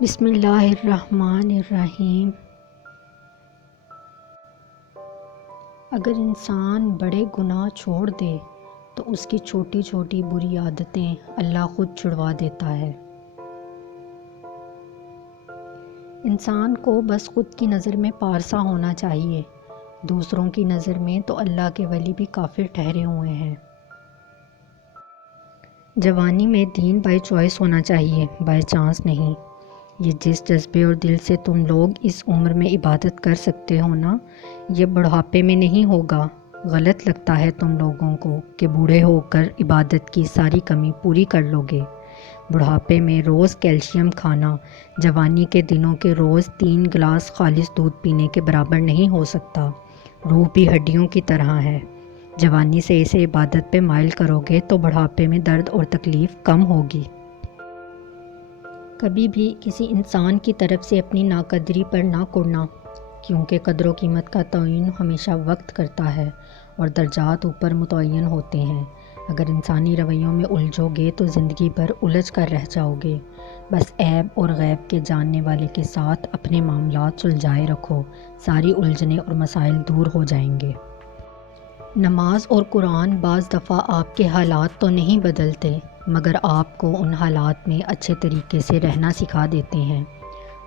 بسم اللہ الرحمن الرحیم۔ اگر انسان بڑے گناہ چھوڑ دے تو اس کی چھوٹی چھوٹی بری عادتیں اللہ خود چھڑوا دیتا ہے۔ انسان کو بس خود کی نظر میں پارسا ہونا چاہیے، دوسروں کی نظر میں تو اللہ کے ولی بھی کافر ٹھہرے ہوئے ہیں۔ جوانی میں دین بائی چوائس ہونا چاہیے، بائی چانس نہیں۔ یہ جس جذبے اور دل سے تم لوگ اس عمر میں عبادت کر سکتے ہو نا، یہ بڑھاپے میں نہیں ہوگا۔ غلط لگتا ہے تم لوگوں کو کہ بوڑھے ہو کر عبادت کی ساری کمی پوری کر لو گے۔ بڑھاپے میں روز کیلشیم کھانا جوانی کے دنوں کے روز 3 گلاس خالص دودھ پینے کے برابر نہیں ہو سکتا۔ روح بھی ہڈیوں کی طرح ہے۔ جوانی سے اسے عبادت پہ مائل کرو گے تو بڑھاپے میں درد اور تکلیف کم ہوگی۔ کبھی بھی کسی انسان کی طرف سے اپنی ناقدری پر نہ کڑنا، کیونکہ قدر و قیمت کا تعین ہمیشہ وقت کرتا ہے اور درجات اوپر متعین ہوتے ہیں۔ اگر انسانی رویوں میں الجھو گے تو زندگی بھر الجھ کر رہ جاؤ گے۔ بس عیب اور غیب کے جاننے والے کے ساتھ اپنے معاملات سلجھائے رکھو، ساری الجھنیں اور مسائل دور ہو جائیں گے۔ نماز اور قرآن بعض دفعہ آپ کے حالات تو نہیں بدلتے، مگر آپ کو ان حالات میں اچھے طریقے سے رہنا سکھا دیتے ہیں۔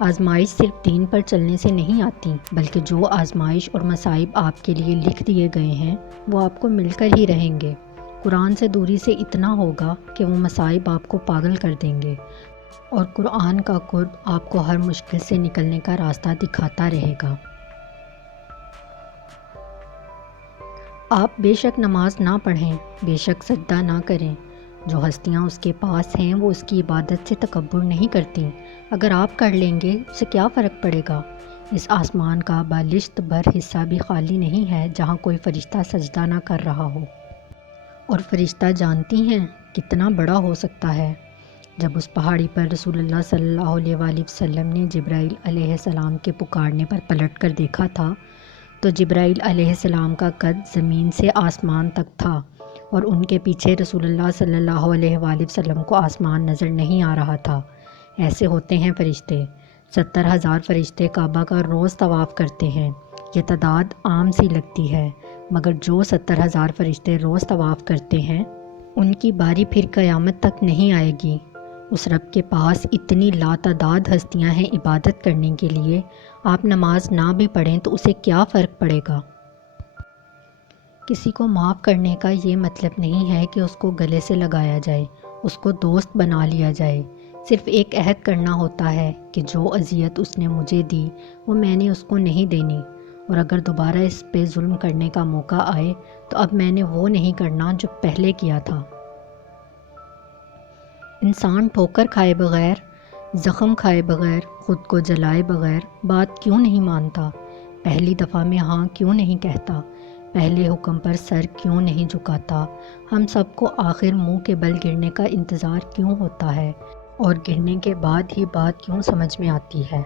آزمائش صرف دین پر چلنے سے نہیں آتی، بلکہ جو آزمائش اور مصائب آپ کے لیے لکھ دیے گئے ہیں وہ آپ کو مل کر ہی رہیں گے۔ قرآن سے دوری سے اتنا ہوگا کہ وہ مصائب آپ کو پاگل کر دیں گے، اور قرآن کا قرب آپ کو ہر مشکل سے نکلنے کا راستہ دکھاتا رہے گا۔ آپ بے شک نماز نہ پڑھیں، بے شک سجدہ نہ کریں، جو ہستیاں اس کے پاس ہیں وہ اس کی عبادت سے تکبر نہیں کرتیں۔ اگر آپ کر لیں گے اسے کیا فرق پڑے گا؟ اس آسمان کا بالشت بھر حصہ بھی خالی نہیں ہے جہاں کوئی فرشتہ سجدہ نہ کر رہا ہو۔ اور فرشتہ جانتی ہیں کتنا بڑا ہو سکتا ہے؟ جب اس پہاڑی پر رسول اللہ صلی اللہ علیہ وآلہ وسلم نے جبرائیل علیہ السلام کے پکارنے پر پلٹ کر دیکھا تھا تو جبرائیل علیہ السلام کا قد زمین سے آسمان تک تھا، اور ان کے پیچھے رسول اللہ صلی اللہ علیہ وآلہ وسلم کو آسمان نظر نہیں آ رہا تھا۔ ایسے ہوتے ہیں فرشتے۔ 70,000 فرشتے کعبہ کا روز طواف کرتے ہیں۔ یہ تعداد عام سی لگتی ہے، مگر جو 70,000 فرشتے روز طواف کرتے ہیں ان کی باری پھر قیامت تک نہیں آئے گی۔ اس رب کے پاس اتنی لاتعداد ہستیاں ہیں عبادت کرنے کے لیے، آپ نماز نہ بھی پڑھیں تو اسے کیا فرق پڑے گا؟ کسی کو معاف کرنے کا یہ مطلب نہیں ہے کہ اس کو گلے سے لگایا جائے، اس کو دوست بنا لیا جائے۔ صرف ایک عہد کرنا ہوتا ہے کہ جو اذیت اس نے مجھے دی وہ میں نے اس کو نہیں دینی، اور اگر دوبارہ اس پہ ظلم کرنے کا موقع آئے تو اب میں نے وہ نہیں کرنا جو پہلے کیا تھا۔ انسان ٹھوکر کھائے بغیر، زخم کھائے بغیر، خود کو جلائے بغیر بات کیوں نہیں مانتا؟ پہلی دفعہ میں ہاں کیوں نہیں کہتا؟ پہلے حکم پر سر کیوں نہیں جھکاتا؟ ہم سب کو آخر منہ کے بل گرنے کا انتظار کیوں ہوتا ہے، اور گرنے کے بعد ہی بات کیوں سمجھ میں آتی ہے؟